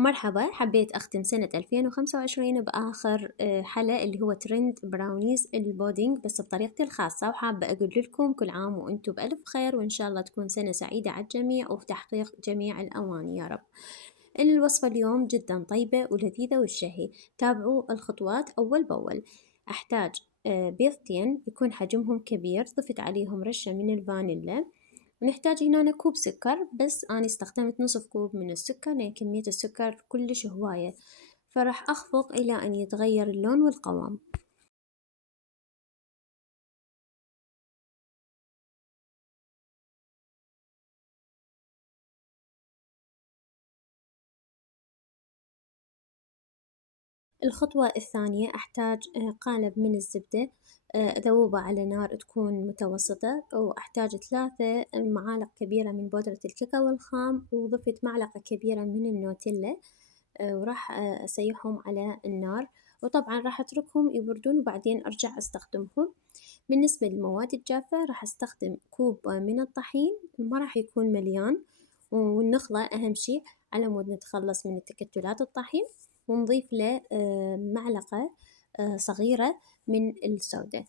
مرحبا، حبيت أختم سنة 2025 بآخر حلا اللي هو ترند براونيز البودينج بس بطريقتي الخاصة، وحابة أقول لكم كل عام وأنتم بألف خير، وإن شاء الله تكون سنة سعيدة على الجميع وفي تحقيق جميع الأماني يا رب. الوصفة اليوم جدا طيبة ولذيذة والشهي. تابعوا الخطوات أول بأول. أحتاج بيضتين يكون حجمهم كبير، ضفت عليهم رشة من الفانيلا، ونحتاج هنا كوب سكر، بس أنا استخدمت نصف كوب من السكر لأن كمية السكر كلش هواية، فراح أخفق إلى أن يتغير اللون والقوام. الخطوة الثانية أحتاج قالب من الزبدة، أذوبه على نار تكون متوسطة، وأحتاج 3 معالق كبيرة من بودرة الكاكاو الخام، وضفت معلقة كبيرة من النوتيلا، وراح أسيحهم على النار، وطبعا راح أتركهم يبردون وبعدين أرجع أستخدمهم. بالنسبة للمواد الجافة راح أستخدم كوب من الطحين، ما راح يكون مليان، والنخلة أهم شي على مود نتخلص من تكتلات الطحين، ونضيف له معلقة صغيرة من السودة.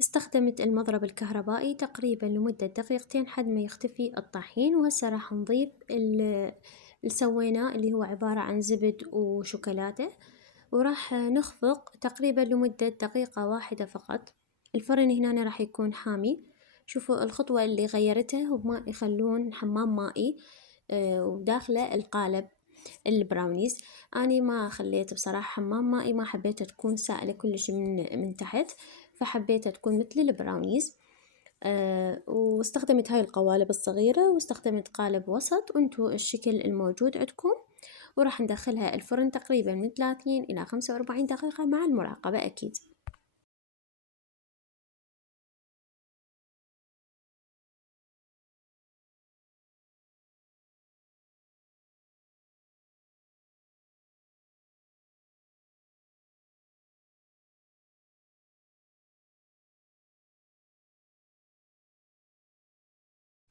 استخدمت المضرب الكهربائي تقريبا لمدة دقيقتين حد ما يختفي الطحين، وهسه راح نضيف اللي سويناه اللي هو عبارة عن زبد وشوكولاتة، وراح نخفق تقريبا لمدة دقيقة واحدة فقط. الفرن هنا راح يكون حامي. شوفوا الخطوة اللي غيرتها، هما يخلون حمام مائي وداخله القالب البراونيز. أنا ما خليت بصراحة حمام مائي، ما حبيتها تكون سائلة كلش من تحت، فحبيتها تكون مثل البراونيز. واستخدمت هاي القوالب الصغيرة، واستخدمت قالب وسط، وانتو الشكل الموجود عندكم، وراح ندخلها الفرن تقريبا من 30 إلى 45 دقيقة مع المراقبة أكيد.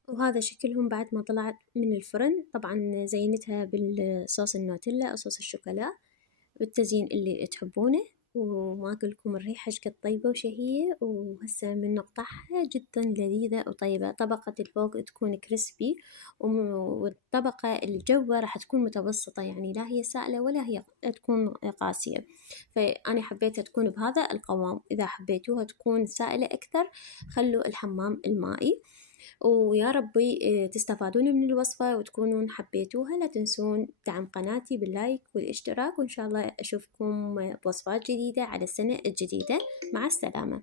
وهذا شكلهم بعد ما طلعت من الفرن. طبعا زينتها بالصوص النوتيلا أو صوص الشوكولا بالتزيين اللي تحبونه، وما أقولكم الريحة شقد طيبة وشهية، وهسه من نقطعها جدا لذيذة وطيبة. طبقة الفوق تكون كريسبي، والطبقة الجوا راح تكون متوسطة، يعني لا هي سائلة ولا هي تكون قاسية، فأنا حبيتها تكون بهذا القوام. إذا حبيتوها تكون سائلة أكثر خلوا الحمام المائي. ويا ربي تستفادون من الوصفة وتكونون حبيتوها. لا تنسون دعم قناتي باللايك والاشتراك، وإن شاء الله أشوفكم بوصفات جديدة على السنة الجديدة. مع السلامة.